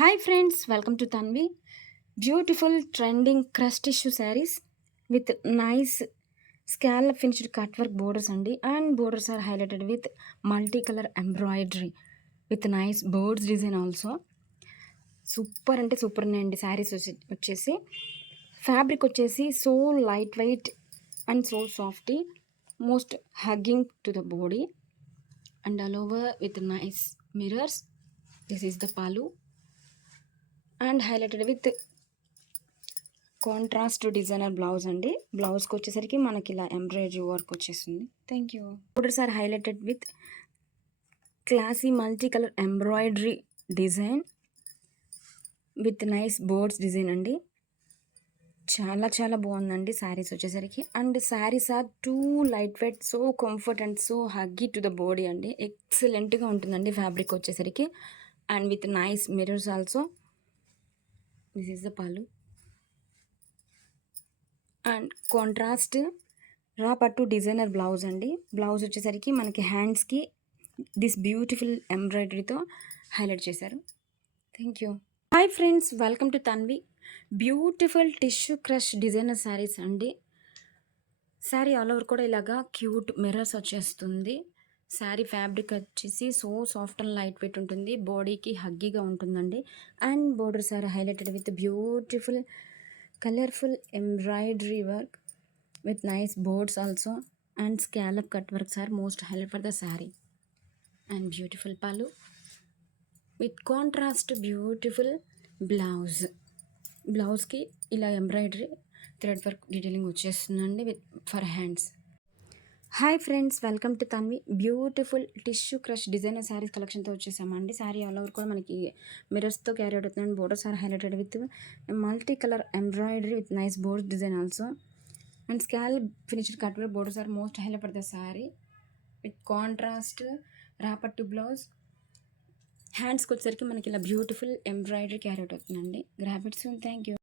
Hi friends, welcome to Tanvi. Beautiful trending crust tissue sarees with nice scallop finished cutwork borders and borders are highlighted with multicolor embroidery with nice birds design also. Super అంటే super ఉన్నాయండి శారీస్ వచ్చేసి fabric వచ్చేసి so light weight and so softy most hugging to the body and all over with nice mirrors. This is the పాలు and highlighted with contrast designer blouse అండి. బ్లౌజ్కి వచ్చేసరికి మనకి ఇలా ఎంబ్రాయిడరీ వర్క్ వచ్చేస్తుంది. Thank you. Borders are highlighted with classy multi colour embroidery design with nice boards design అండి. చాలా చాలా బాగుందండి శారీస్ వచ్చేసరికి. And saris are too light weight, so comfort and so huggy to the body అండి. ఎక్సలెంట్గా ఉంటుందండి ఫ్యాబ్రిక్ వచ్చేసరికి. And with nice mirrors also. This is the పాలు అండ్ కాంట్రాస్ట్ రా పట్టు డిజైనర్ బ్లౌజ్ అండి. బ్లౌజ్ వచ్చేసరికి మనకి హ్యాండ్స్కి దిస్ బ్యూటిఫుల్ ఎంబ్రాయిడరీతో హైలైట్ చేశారు. Thank you. Hi friends, welcome to Tanvi. Beautiful tissue crush designer saris అండి. శారీ ఆల్ ఓవర్ కూడా ఇలాగా క్యూట్ మిర్రర్స్ వచ్చేస్తుంది. శారీ ఫ్యాబ్రిక్ వచ్చేసి so soft and light weight ఉంటుంది. బాడీకి హగ్గీగా ఉంటుందండి. And borders are highlighted with beautiful colorful embroidery work with nice boards also, and scallop cut works are most highlight for the saree. And beautiful pallu with contrast beautiful blouse. Blouse ki ila embroidery thread work detailing వచ్చేస్తుందండి with for hands. Hi friends, welcome to Tanvi. Beautiful tissue crush designer saris కలెక్షన్తో వచ్చేసామండి. Sari all over కూడా మనకి మిరర్స్తో carry out అవుతుంది. Borders are highlighted with multi colour embroidery with nice boards design also. And scallop finished cut work borders are most highlight for the sari with contrast రాపట్టు blouse. హ్యాండ్స్కి వచ్చేసరికి మనకి ఇలా బ్యూటిఫుల్ ఎంబ్రాయిడరీ క్యారీ అవుట్ అవుతుందండి. Grab it soon. Thank you.